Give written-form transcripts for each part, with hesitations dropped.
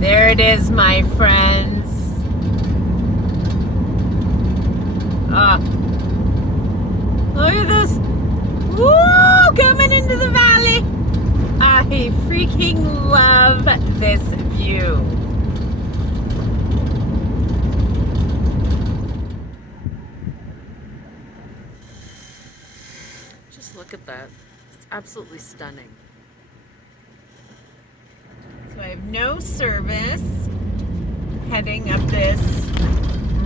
There it is, my friends. Look at this. Woo! Coming into the valley. I freaking love this view. Just look at that. It's absolutely stunning. So I have no service heading up this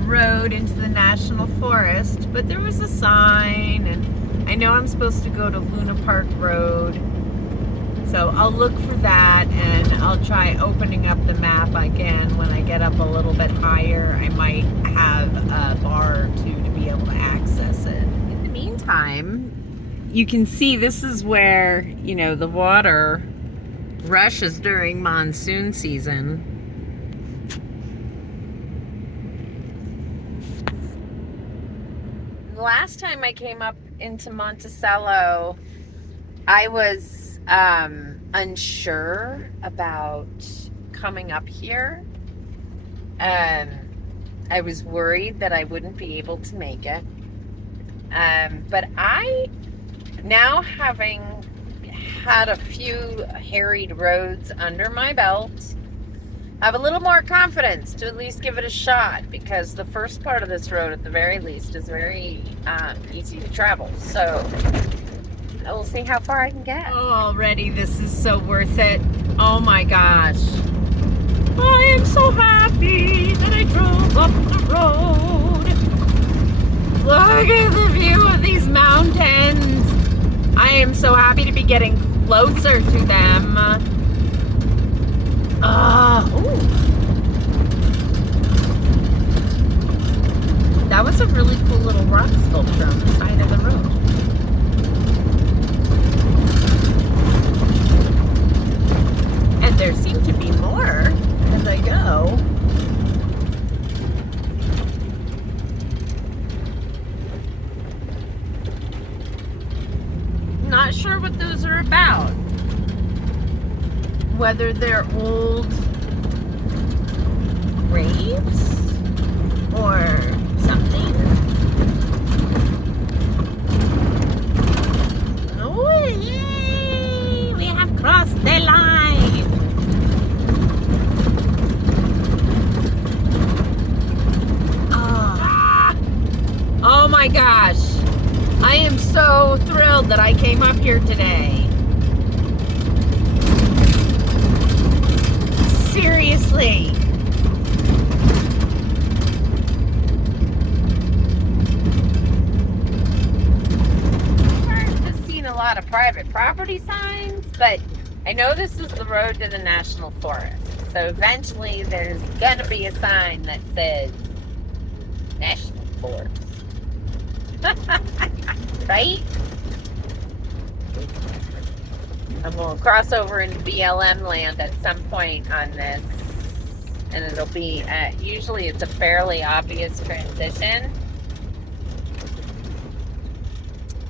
road into the National Forest, but there was a sign, and I know I'm supposed to go to Luna Park Road, so I'll look for that, and I'll try opening up the map again when I get up a little bit higher. I might have a bar or two to be able to access it. In the meantime, you can see this is where, you know, the water rushes during monsoon season. Last time I came up into Monticello, I was unsure about coming up here. I was worried that I wouldn't be able to make it. But I, now having had a few harried roads under my belt, I have a little more confidence to at least give it a shot, because the first part of this road, at the very least, is very easy to travel. So I will see how far I can get. Oh, already this is so worth it. Oh my gosh. I am so happy that I drove up the road. Look at the view of these mountains. I am so happy to be getting closer to them. Ooh. That was a really cool little rock sculpture on the side of the road. And there seem to be more as I go. Not sure what those are about. Whether they're old graves or something. Oh, yay! We have crossed the line. Oh my gosh. I am so thrilled that I came up here today. Seriously. I've just seen a lot of private property signs, but I know this is the road to the National Forest. So eventually there's gonna be a sign that says National Forest. Right? I'm going to cross over into BLM land at some point on this, and it'll be usually it's a fairly obvious transition.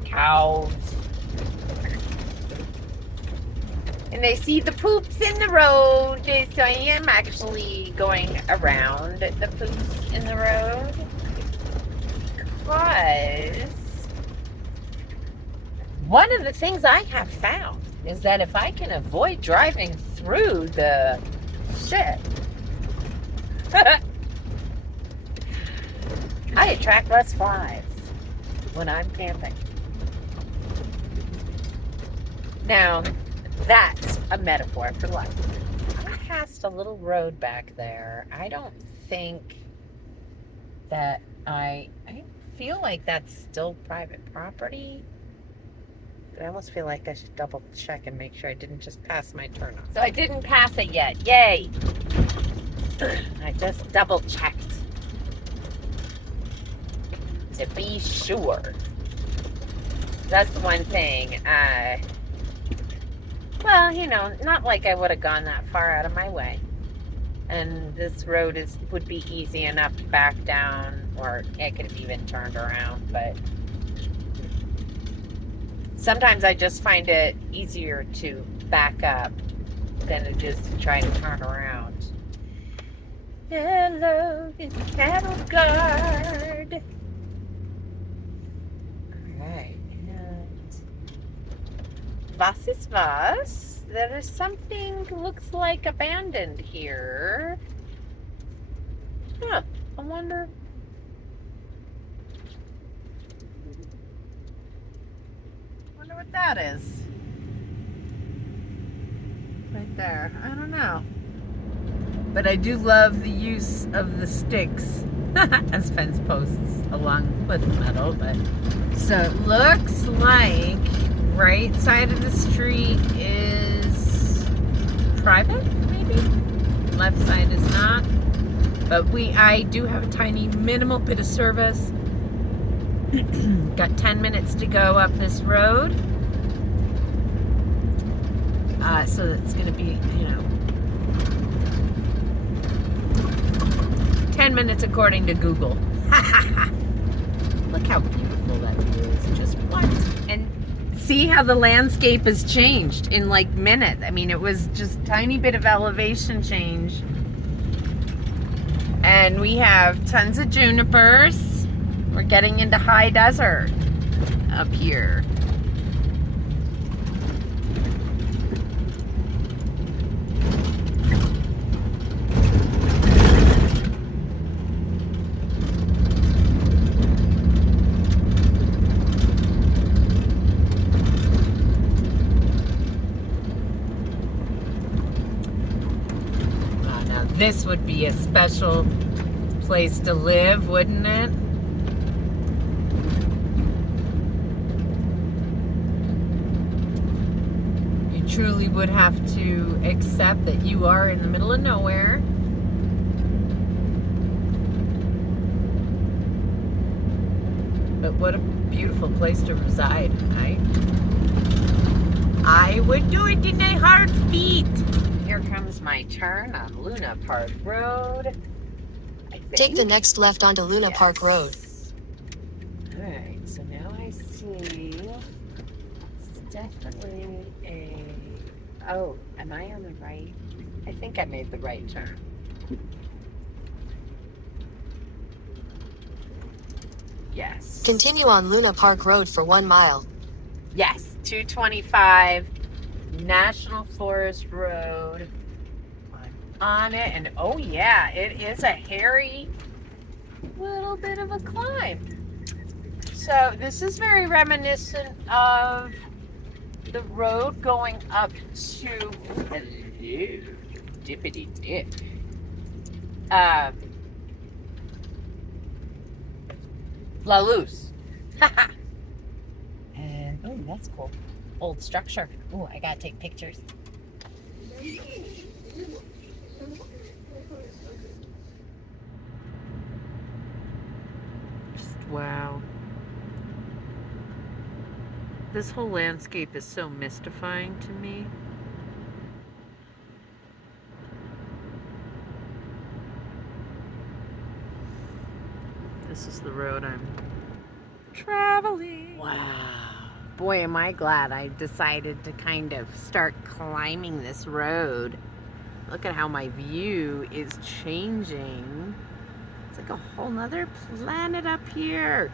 Cows, and I see the poops in the road, so I am actually going around the poops in the road, because one of the things I have found is that if I can avoid driving through the shit, I attract less flies when I'm camping. Now, that's a metaphor for life. I passed a little road back there. I don't think that I feel like that's still private property. I almost feel like I should double check and make sure I didn't just pass my turn off. So I didn't pass it yet. Yay! I just double checked to be sure. That's the one thing. Well, you know, not like I would have gone that far out of my way. And this road would be easy enough to back down, or I could have even turned around, but sometimes I just find it easier to back up than to just try to turn around. Hello, it's the cattle guard. Alright, and was ist was? There is something looks like abandoned here. Huh, I wonder. What that is. Right there. I don't know. But I do love the use of the sticks as fence posts along with metal. But so it looks like right side of the street is private, maybe. Left side is not. But I do have a tiny minimal bit of service. Got 10 minutes to go up this road. So it's going to be, 10 minutes according to Google. Look how beautiful that view is. Just what? And see how the landscape has changed in like minutes. I mean, it was just a tiny bit of elevation change. And we have tons of junipers. We're getting into high desert up here. Now this would be a special place to live, wouldn't it? Truly would have to accept that you are in the middle of nowhere. But what a beautiful place to reside. I would do it in a heartbeat. Here comes my turn on Luna Park Road. Take the next left onto Luna Park Road. Alright, so now I see it's definitely a... Oh, am I on the right? I think I made the right turn. Yes. Continue on Luna Park Road for 1 mile. Yes, 225 National Forest Road. On it, and oh yeah, it is a hairy little bit of a climb. So this is very reminiscent of the road going up to dippity dip. La Luz. And oh, that's cool. Old structure. Oh, I gotta take pictures. Just wow. This whole landscape is so mystifying to me. This is the road I'm traveling. Wow. Boy, am I glad I decided to kind of start climbing this road. Look at how my view is changing. It's like a whole nother planet up here.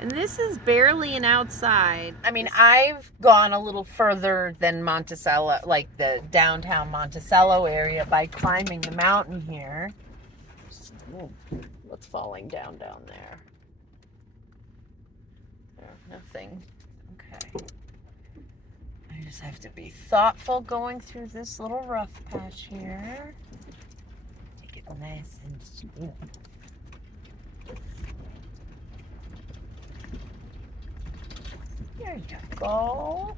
And this is barely an outside. I mean, I've gone a little further than Monticello, like the downtown Monticello area, by climbing the mountain here. Ooh, what's falling down there? Nothing. Okay. I just have to be thoughtful going through this little rough patch here. Take it nice and smooth. There you go.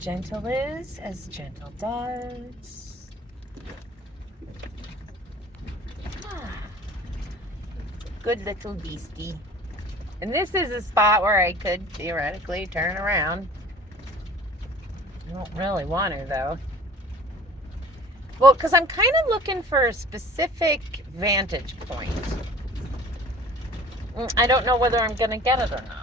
Gentle is as gentle does. Good little beastie. And this is a spot where I could theoretically turn around. I don't really want to, though. Well, because I'm kind of looking for a specific vantage point. I don't know whether I'm going to get it or not.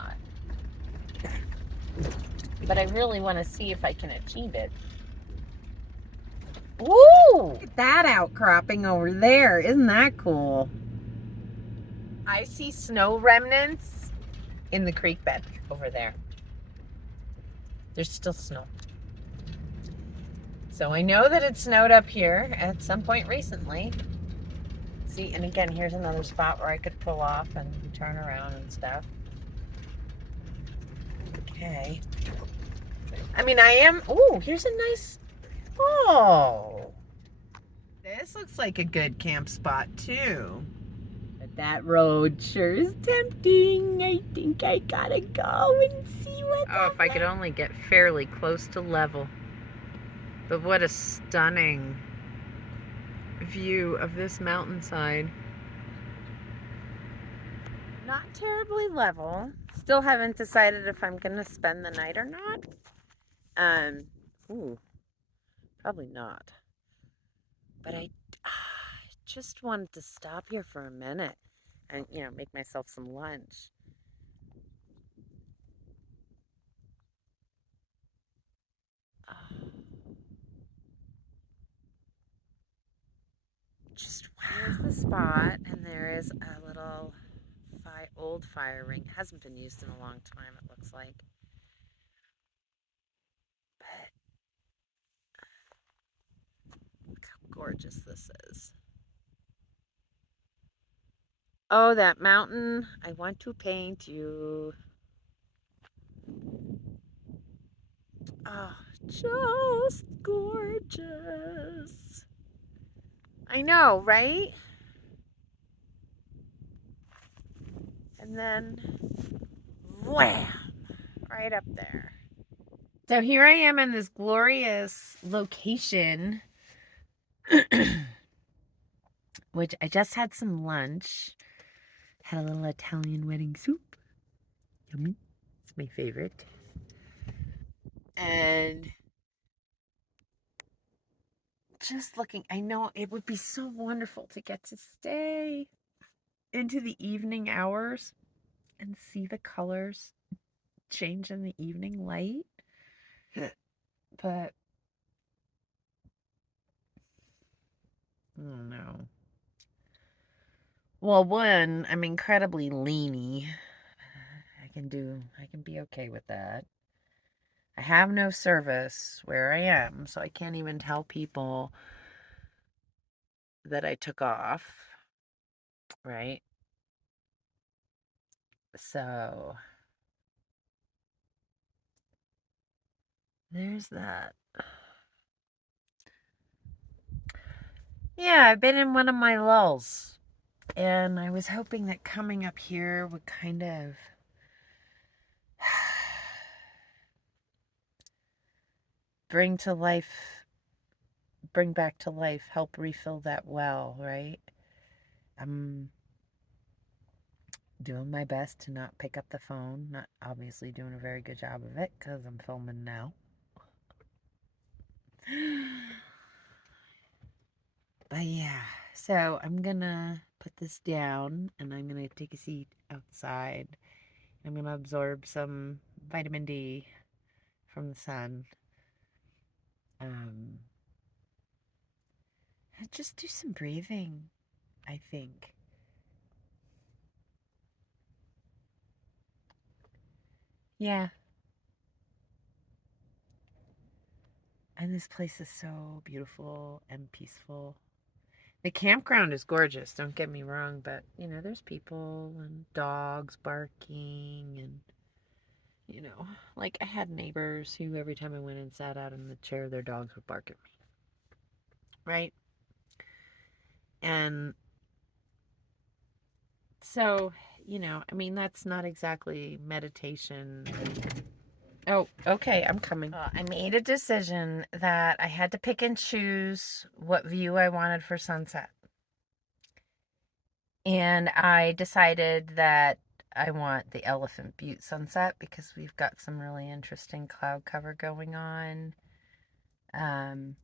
But I really want to see if I can achieve it. Ooh, look at that outcropping over there. Isn't that cool? I see snow remnants in the creek bed over there. There's still snow. So I know that it snowed up here at some point recently. See, and again, here's another spot where I could pull off and turn around and stuff. Okay. I mean, ooh, here's a nice, oh. This looks like a good camp spot too. But that road sure is tempting. I think I gotta go and see what's up. If I could only get fairly close to level. But what a stunning view of this mountainside. Not terribly level. Still haven't decided if I'm gonna spend the night or not. Ooh, probably not. But I just wanted to stop here for a minute and, make myself some lunch. Just wow. There's the spot, and there is a little old fire ring. Hasn't been used in a long time, it looks like. But look how gorgeous this is. Oh, that mountain. I want to paint you. Oh, just gorgeous. I know, right? And then, wham, right up there. So here I am in this glorious location, which I just had some lunch. Had a little Italian wedding soup. Yummy. It's my favorite. And just looking, I know it would be so wonderful to get to stay into the evening hours and see the colors change in the evening light. But oh no. Well, one, I'm incredibly leany. I can be okay with that. I have no service where I am, so I can't even tell people that I took off, right? So there's that. Yeah, I've been in one of my lulls, and I was hoping that coming up here would kind of bring back to life, help refill that well, right? I'm doing my best to not pick up the phone. Not obviously doing a very good job of it because I'm filming now. But yeah, so I'm gonna put this down and I'm gonna take a seat outside. I'm gonna absorb some vitamin D from the sun. And just do some breathing, I think. Yeah. And this place is so beautiful and peaceful. The campground is gorgeous, don't get me wrong, but, there's people and dogs barking and, like I had neighbors who every time I went and sat out in the chair, their dogs would bark at me. Right? And so, that's not exactly meditation. Oh, okay, I'm coming. I made a decision that I had to pick and choose what view I wanted for sunset. And I decided that I want the Elephant Butte sunset because we've got some really interesting cloud cover going on. And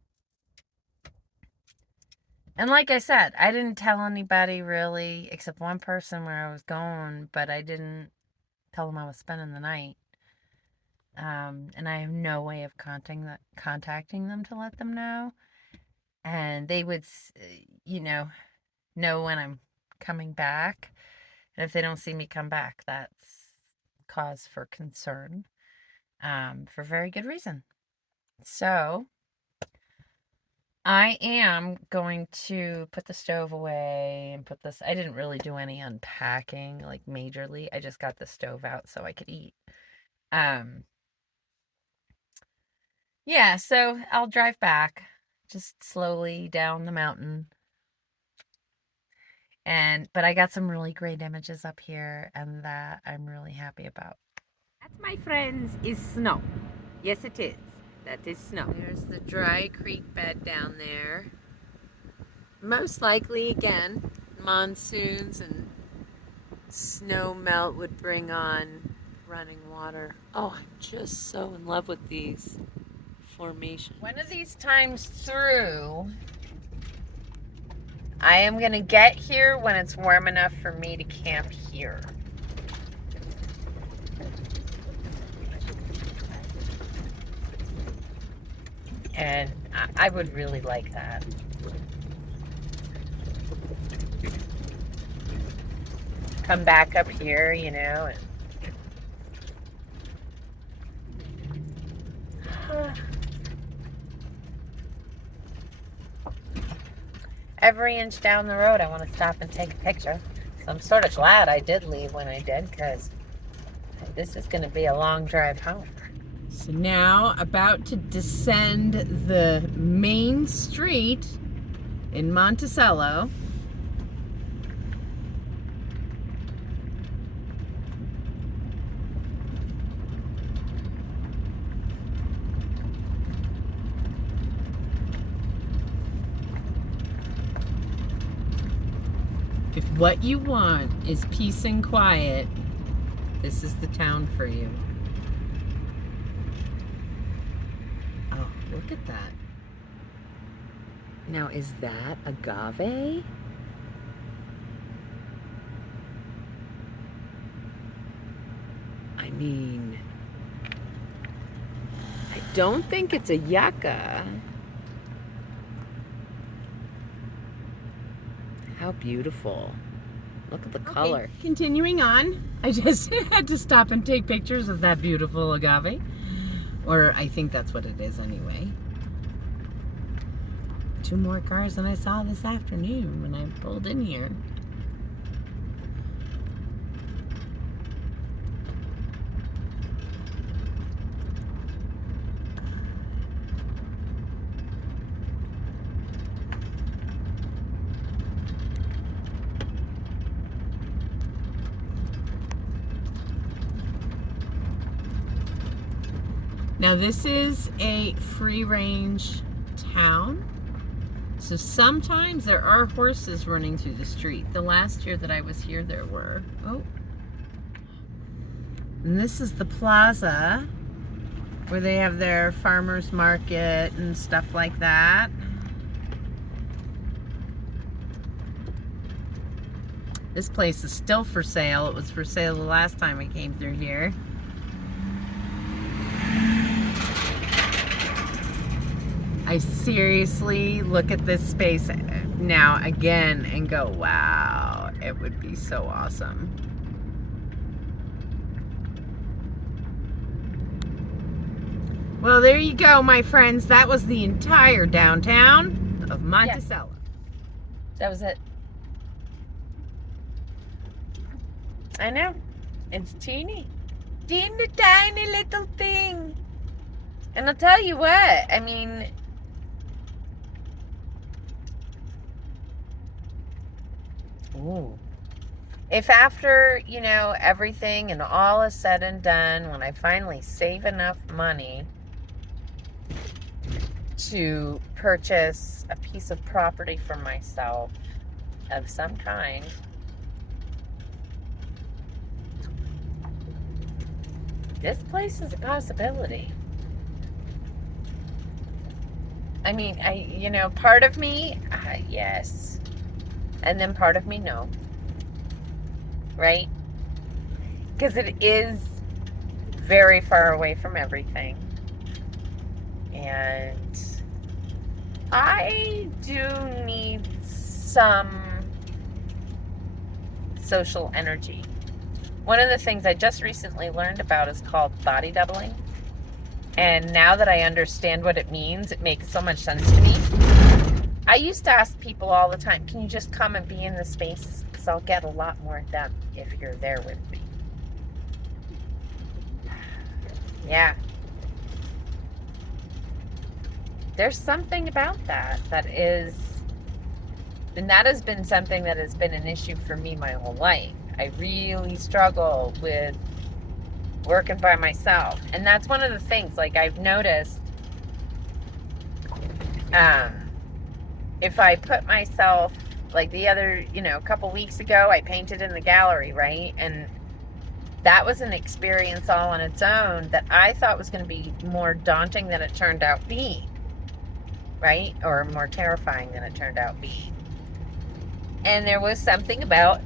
like I said, I didn't tell anybody really, except one person where I was going, but I didn't tell them I was spending the night. And I have no way of contacting them to let them know. and they would, you know when I'm coming back. And if they don't see me come back, that's cause for concern, for very good reason. So I am going to put the stove away and put this. I didn't really do any unpacking, like majorly. I just got the stove out so I could eat. Yeah, so I'll drive back just slowly down the mountain. But I got some really great images up here, and that I'm really happy about. That, my friends, is snow. Yes, it is. That is snow. There's the dry creek bed down there. Most likely, again, monsoons and snow melt would bring on running water. Oh, I'm just so in love with these formations. One of these times through, I am going to get here when it's warm enough for me to camp here. And I would really like that. Come back up here, you know. Every inch down the road, I want to stop and take a picture. So I'm sort of glad I did leave when I did, because this is going to be a long drive home. So now, about to descend the main street in Monticello. If what you want is peace and quiet, this is the town for you. Oh, look at that. Now, is that agave? I mean, I don't think it's a yucca. How beautiful. Look at the color. Okay, continuing on. I just had to stop and take pictures of that beautiful agave. Or I think that's what it is anyway. 2 more cars than I saw this afternoon when I pulled in here. Now this is a free-range town, so sometimes there are horses running through the street. The last year that I was here, there were. Oh. And this is the plaza where they have their farmers market and stuff like that. This place is still for sale. It was for sale the last time I came through here. I seriously look at this space now again and go, wow, it would be so awesome. Well, there you go, my friends. That was the entire downtown of Monticello. Yeah. That was it. I know. It's teeny. Teeny tiny little thing. And I'll tell you what, I mean, ooh. If after, you know, everything and all is said and done, when I finally save enough money to purchase a piece of property for myself of some kind, this place is a possibility. I mean, you know, part of me, yes. And then part of me, no. Right? Because it is very far away from everything. And I do need some social energy. One of the things I just recently learned about is called body doubling. And now that I understand what it means, it makes so much sense to me. I used to ask people all the time, can you just come and be in the space? Because I'll get a lot more done if you're there with me. Yeah. There's something about that is, and that has been something that has been an issue for me my whole life. I really struggle with working by myself. And that's one of the things, like I've noticed, if I put myself, like the other, a couple weeks ago, I painted in the gallery, right? And that was an experience all on its own that I thought was going to be more daunting than it turned out being, right? Or more terrifying than it turned out being. And there was something about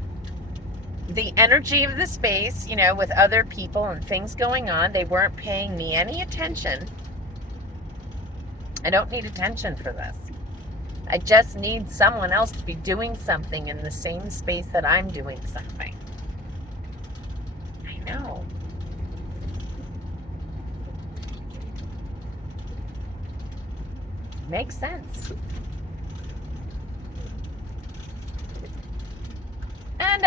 the energy of the space, with other people and things going on. They weren't paying me any attention. I don't need attention for this. I just need someone else to be doing something in the same space that I'm doing something. I know. Makes sense. And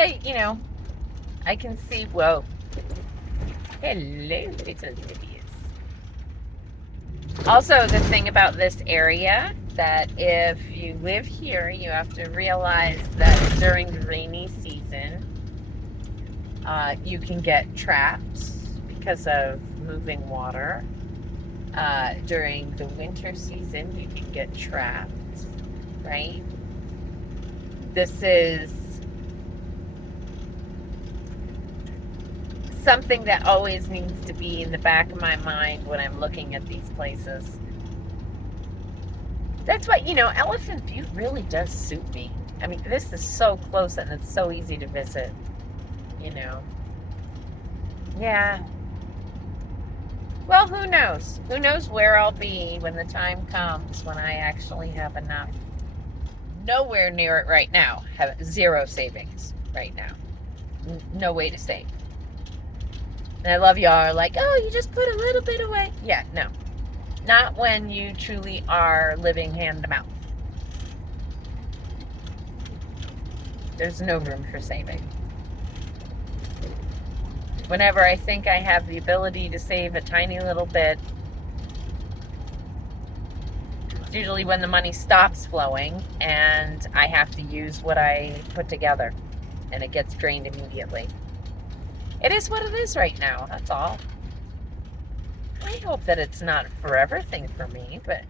I can see, whoa. Hello, little Livius. Also, the thing about this area, that if you live here, you have to realize that during the rainy season, you can get trapped because of moving water. During the winter season, you can get trapped, right? This is something that always needs to be in the back of my mind when I'm looking at these places. That's why, Elephant Butte really does suit me. I mean, this is so close and it's so easy to visit, Yeah. Well, who knows? Who knows where I'll be when the time comes when I actually have enough. Nowhere near it right now. Have zero savings right now. No way to save. And I love y'all are like, oh, you just put a little bit away. Yeah, no. Not when you truly are living hand to mouth. There's no room for saving. Whenever I think I have the ability to save a tiny little bit, it's usually when the money stops flowing and I have to use what I put together and it gets drained immediately. It is what it is right now, that's all. I hope that it's not a forever thing for me, but,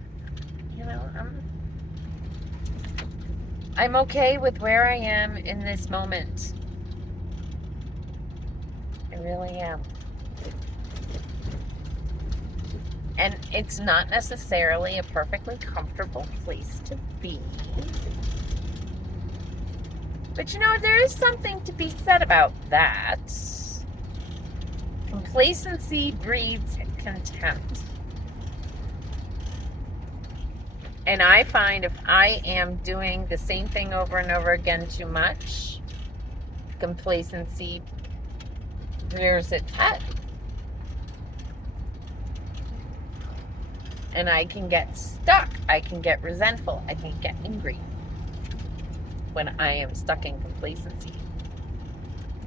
I'm okay with where I am in this moment. I really am. And it's not necessarily a perfectly comfortable place to be. But there is something to be said about that. Complacency breeds contempt. And I find if I am doing the same thing over and over again too much, complacency rears its head. And I can get stuck. I can get resentful. I can get angry when I am stuck in complacency.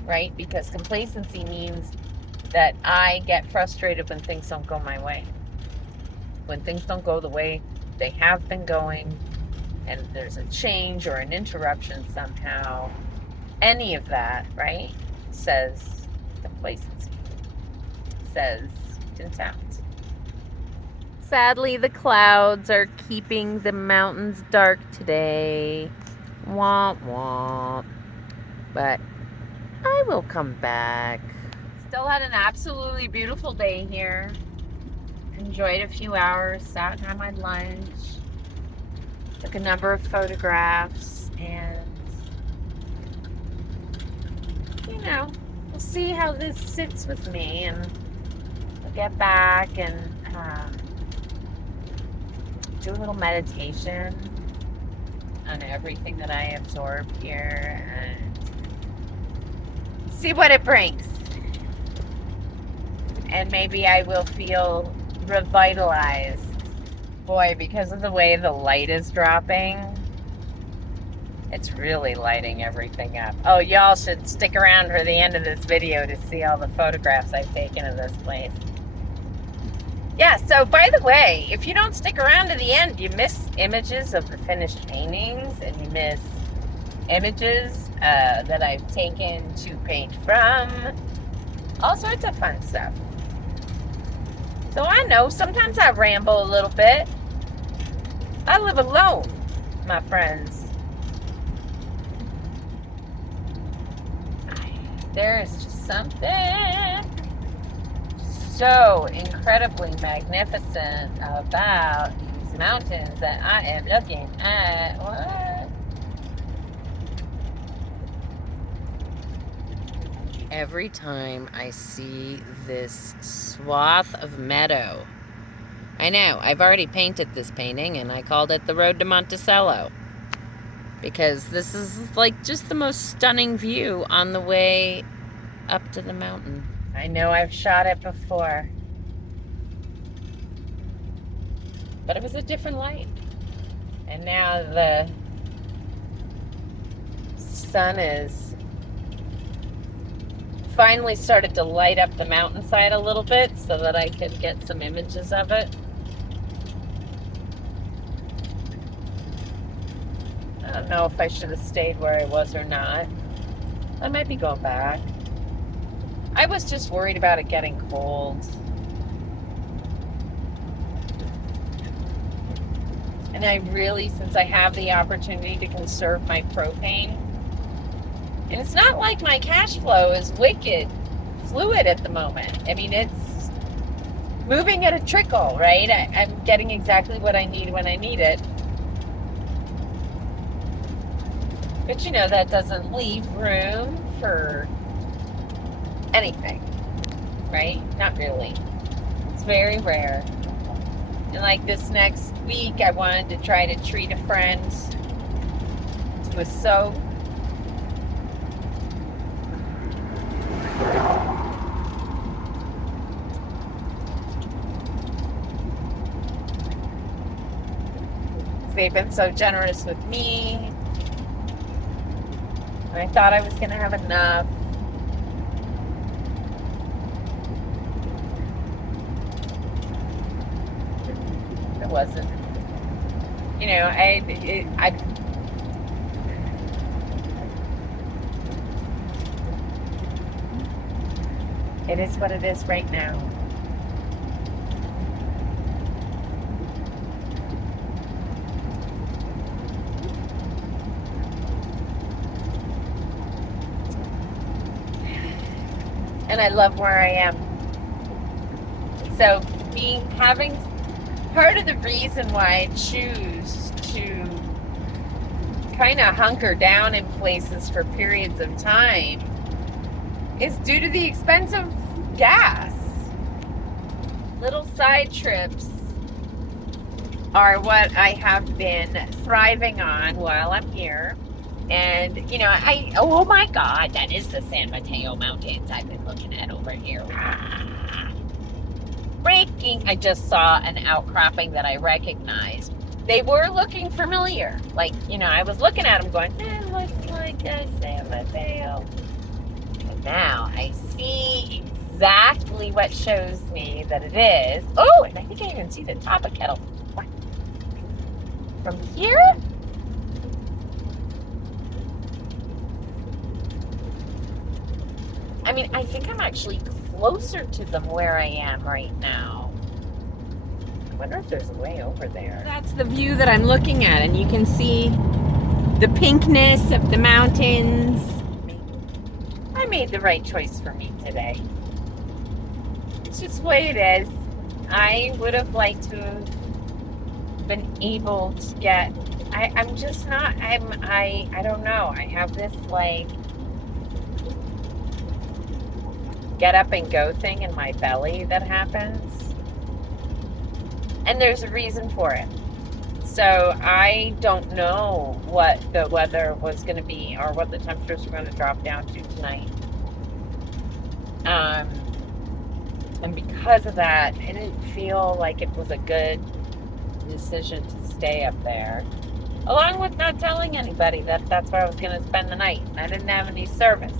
Right? Because complacency means that I get frustrated when things don't go my way. When things don't go the way they have been going, and there's a change or an interruption somehow, any of that, right, says complacency, says contempt. Sadly, the clouds are keeping the mountains dark today. Womp womp. But I will come back. Still had an absolutely beautiful day here. Enjoyed a few hours, sat and had my lunch, took a number of photographs, and we'll see how this sits with me, and I'll get back and do a little meditation on everything that I absorb here and see what it brings. And maybe I will feel revitalized. Boy, because of the way the light is dropping, it's really lighting everything up. Oh, y'all should stick around for the end of this video to see all the photographs I've taken of this place. Yeah, so by the way, if you don't stick around to the end, you miss images of the finished paintings, and you miss images that I've taken to paint from. All sorts of fun stuff. So I know sometimes I ramble a little bit. I live alone, my friends. There is just something so incredibly magnificent about these mountains that I am looking at. What? Every time I see this swath of meadow, I know, I've already painted this painting and I called it The Road to Monticello. Because this is like just the most stunning view on the way up to the mountain. I know I've shot it before, but it was a different light. And now the sun is finally started to light up the mountainside a little bit so that I could get some images of it. I don't know if I should have stayed where I was or not. I might be going back. I was just worried about it getting cold. And I really, since I have the opportunity to conserve my propane, and it's not like my cash flow is wicked fluid at the moment. I mean, it's moving at a trickle, right? I'm getting exactly what I need when I need it. But you know, that doesn't leave room for anything, right? Not really. It's very rare. And like this next week, I wanted to try to treat a friend to a soak. They've been so generous with me. I thought I was going to have enough. It wasn't. You know, it is what it is right now. And I love where I am. So having part of the reason why I choose to kind of hunker down in places for periods of time is due to the expense of gas. Little side trips are what I have been thriving on while I'm here. And, you know, oh my God, that is the San Mateo Mountains I've been looking at over here. Breaking. I just saw an outcropping that I recognized. They were looking familiar. Like, you know, I was looking at them going, that looks like a San Mateo. And now I see exactly what shows me that it is. Oh, and I think I even see the top of Kettle. What? From here? I mean, I think I'm actually closer to them where I am right now. I wonder if there's a way over there. That's the view that I'm looking at, and you can see the pinkness of the mountains. I made the right choice for me today. It's just the way it is. I would have liked to have been able to get... I'm just not... I don't know. I have this, like... get up and go thing in my belly that happens. And there's a reason for it. So I don't know what the weather was going to be or what the temperatures were going to drop down to tonight. And because of that, I didn't feel like it was a good decision to stay up there. Along with not telling anybody that that's where I was going to spend the night. I didn't have any service.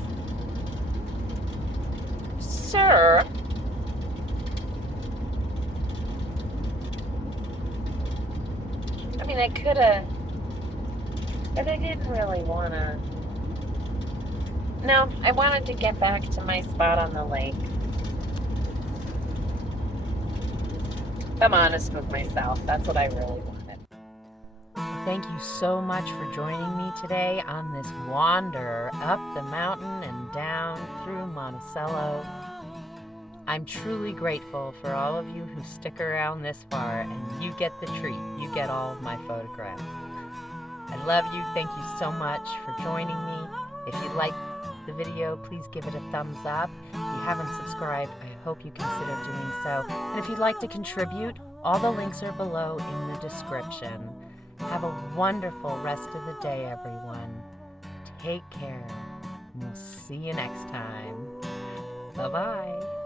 Sir, I mean, I could have, but I didn't really want to. No, I wanted to get back to my spot on the lake. If I'm honest with myself, that's what I really wanted. Thank you so much for joining me today on this wander up the mountain and down through Monticello. I'm truly grateful for all of you who stick around this far, and you get the treat. You get all of my photographs. I love you. Thank you so much for joining me. If you liked the video, please give it a thumbs up. If you haven't subscribed, I hope you consider doing so. And if you'd like to contribute, all the links are below in the description. Have a wonderful rest of the day, everyone. Take care, and we'll see you next time. Bye-bye.